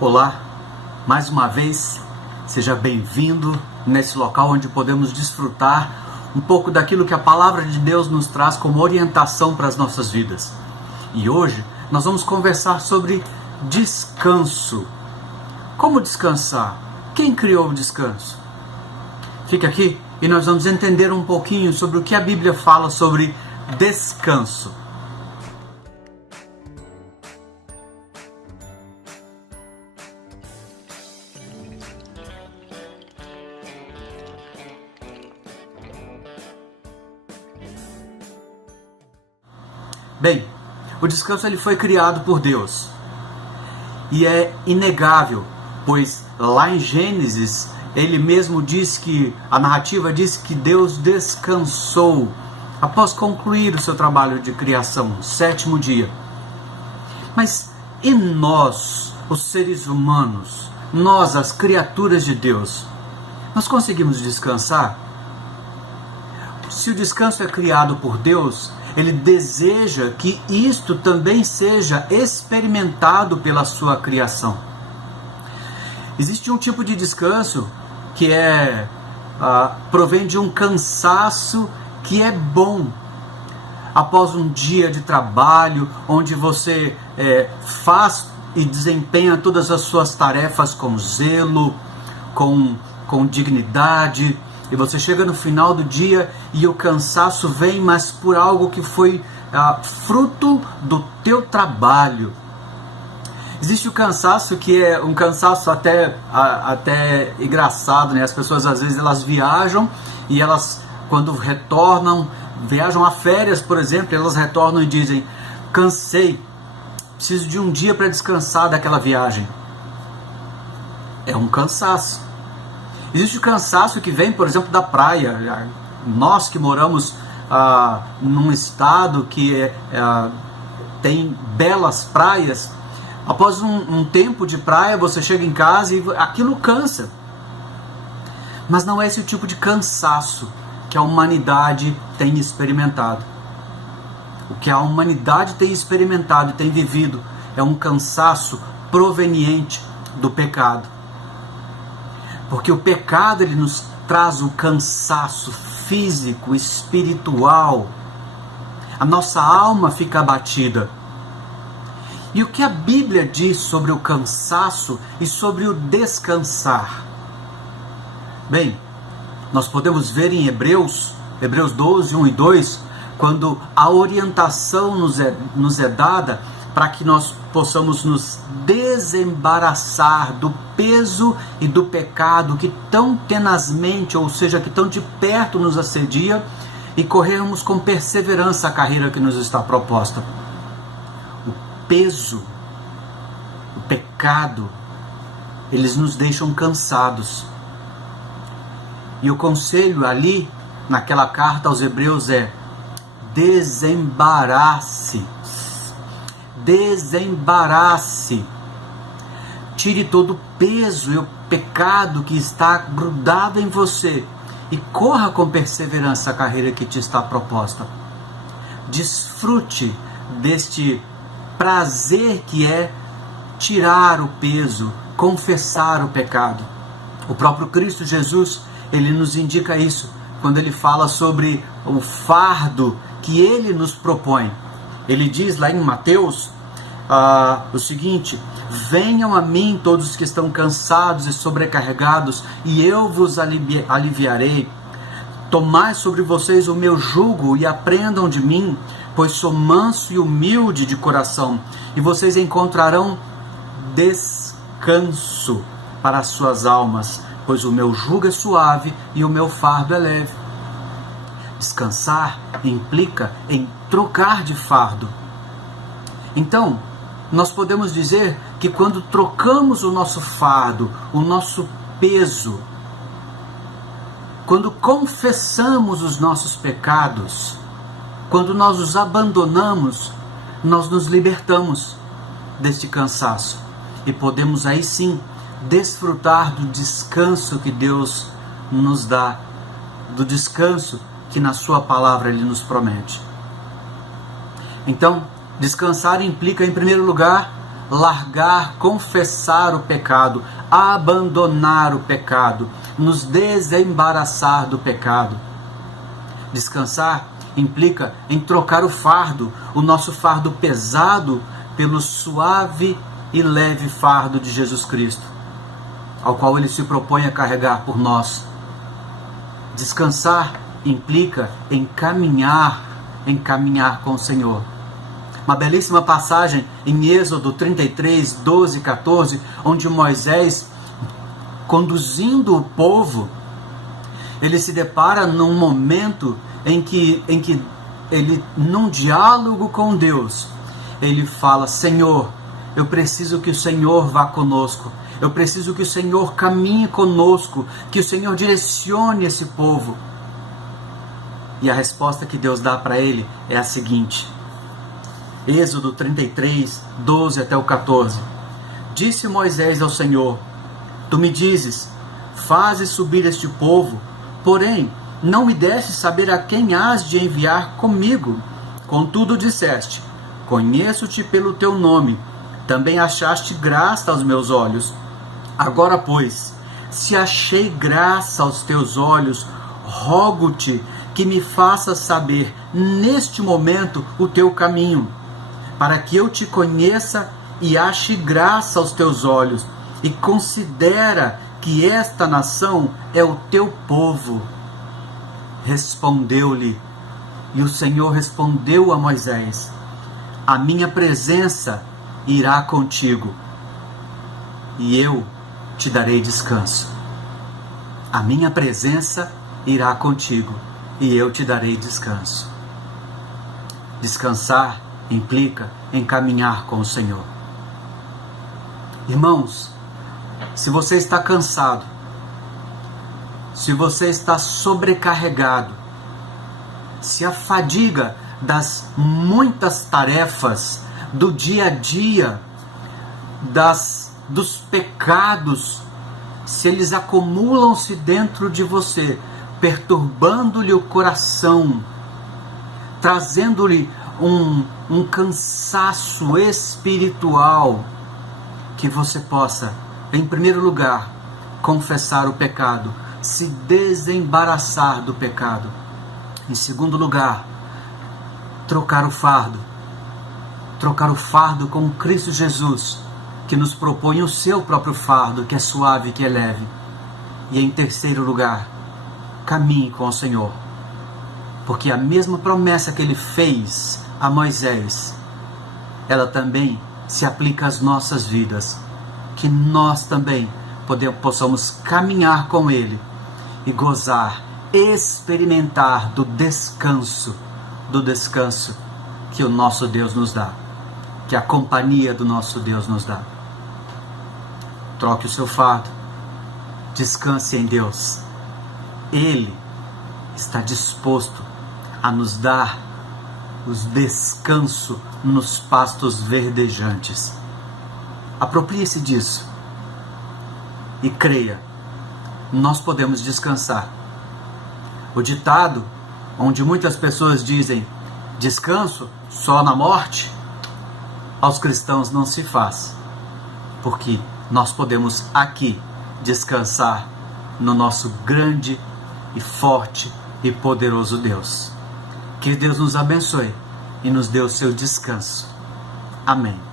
Olá, mais uma vez, seja bem-vindo nesse local onde podemos desfrutar um pouco daquilo que a Palavra de Deus nos traz como orientação para as nossas vidas. E hoje nós vamos conversar sobre descanso. Como descansar? Quem criou o descanso? Fica aqui e nós vamos entender um pouquinho sobre o que a Bíblia fala sobre descanso. Bem, o descanso ele foi criado por Deus e é inegável, pois lá em Gênesis ele mesmo diz que, a narrativa diz que Deus descansou após concluir o seu trabalho de criação, no sétimo dia. Mas e nós, os seres humanos, nós, as criaturas de Deus, nós conseguimos descansar? Se o descanso é criado por Deus, Ele deseja que isto também seja experimentado pela sua criação. Existe um tipo de descanso que provém de um cansaço que é bom. Após um dia de trabalho, onde você faz e desempenha todas as suas tarefas com zelo, com dignidade, e você chega no final do dia e o cansaço vem, mas por algo que foi fruto do teu trabalho. Existe o cansaço que é um cansaço até engraçado, né? As pessoas às vezes elas viajam e elas, quando retornam, viajam a férias, por exemplo, elas retornam e dizem: cansei, preciso de um dia para descansar daquela viagem. É um cansaço. Existe o cansaço que vem, por exemplo, da praia. Nós que moramos num estado que tem belas praias, após um tempo de praia, você chega em casa e aquilo cansa. Mas não é esse o tipo de cansaço que a humanidade tem experimentado. O que a humanidade tem experimentado e tem vivido é um cansaço proveniente do pecado. Porque o pecado ele nos traz um cansaço físico, espiritual. A nossa alma fica abatida. E o que a Bíblia diz sobre o cansaço e sobre o descansar? Bem, nós podemos ver em Hebreus 12, 1 e 2, quando a orientação nos é dada para que nós possamos nos desembaraçar do peso e do pecado que tão tenazmente, ou seja, que tão de perto nos assedia, e corrermos com perseverança a carreira que nos está proposta. O peso, o pecado, eles nos deixam cansados. E o conselho ali, naquela carta aos Hebreus é: desembarace. Desembarace. Tire todo o peso e o pecado que está grudado em você e corra com perseverança a carreira que te está proposta. Desfrute deste prazer que é tirar o peso, confessar o pecado. O próprio Cristo Jesus, ele nos indica isso quando ele fala sobre o fardo que ele nos propõe. Ele diz lá em Mateus o seguinte: venham a mim todos os que estão cansados e sobrecarregados, e eu vos aliviarei. Tomai sobre vocês o meu jugo e aprendam de mim, pois sou manso e humilde de coração, e vocês encontrarão descanso para as suas almas, pois o meu jugo é suave e o meu fardo é leve. Descansar implica em trocar de fardo. Então, nós podemos dizer que quando trocamos o nosso fardo, o nosso peso, quando confessamos os nossos pecados, quando nós os abandonamos, nós nos libertamos deste cansaço e podemos aí sim desfrutar do descanso que Deus nos dá, do descanso que na sua palavra Ele nos promete. Então, descansar implica, em primeiro lugar, largar, confessar o pecado, abandonar o pecado, nos desembaraçar do pecado. Descansar implica em trocar o fardo, o nosso fardo pesado, pelo suave e leve fardo de Jesus Cristo, ao qual Ele se propõe a carregar por nós. Descansar implica em caminhar com o Senhor. Uma belíssima passagem em Êxodo 33, 12 e 14, onde Moisés, conduzindo o povo, ele se depara num momento em que ele, num diálogo com Deus, ele fala: Senhor, eu preciso que o Senhor vá conosco, eu preciso que o Senhor caminhe conosco, que o Senhor direcione esse povo. E a resposta que Deus dá para ele é a seguinte: Êxodo 33, 12 até o 14. Disse Moisés ao Senhor: Tu me dizes, fazes subir este povo, porém não me deste saber a quem hás de enviar comigo. Contudo disseste: Conheço-te pelo teu nome, também achaste graça aos meus olhos. Agora, pois, se achei graça aos teus olhos, rogo-te que me faças saber neste momento o teu caminho, para que eu te conheça e ache graça aos teus olhos, e considera que esta nação é o teu povo. Respondeu-lhe, e o Senhor respondeu a Moisés: A minha presença irá contigo, e eu te darei descanso. A minha presença irá contigo, e eu te darei descanso. Descansar implica em caminhar com o Senhor. Irmãos, se você está cansado, se você está sobrecarregado, se a fadiga das muitas tarefas do dia a dia, dos pecados, se eles acumulam-se dentro de você, perturbando-lhe o coração, trazendo-lhe um cansaço espiritual, que você possa, em primeiro lugar, confessar o pecado, se desembaraçar do pecado. Em segundo lugar, trocar o fardo com Cristo Jesus, que nos propõe o seu próprio fardo, que é suave, que é leve. E em terceiro lugar, caminhe com o Senhor, porque a mesma promessa que Ele fez a Moisés, ela também se aplica às nossas vidas, que nós também possamos caminhar com Ele e gozar, experimentar do descanso que o nosso Deus nos dá, que a companhia do nosso Deus nos dá. Troque o seu fardo, descanse em Deus. Ele está disposto a nos dar o descanso nos pastos verdejantes. Aproprie-se disso e creia, nós podemos descansar. O ditado, onde muitas pessoas dizem descanso só na morte, aos cristãos não se faz, porque nós podemos aqui descansar no nosso grande e forte e poderoso Deus. Que Deus nos abençoe e nos dê o seu descanso. Amém.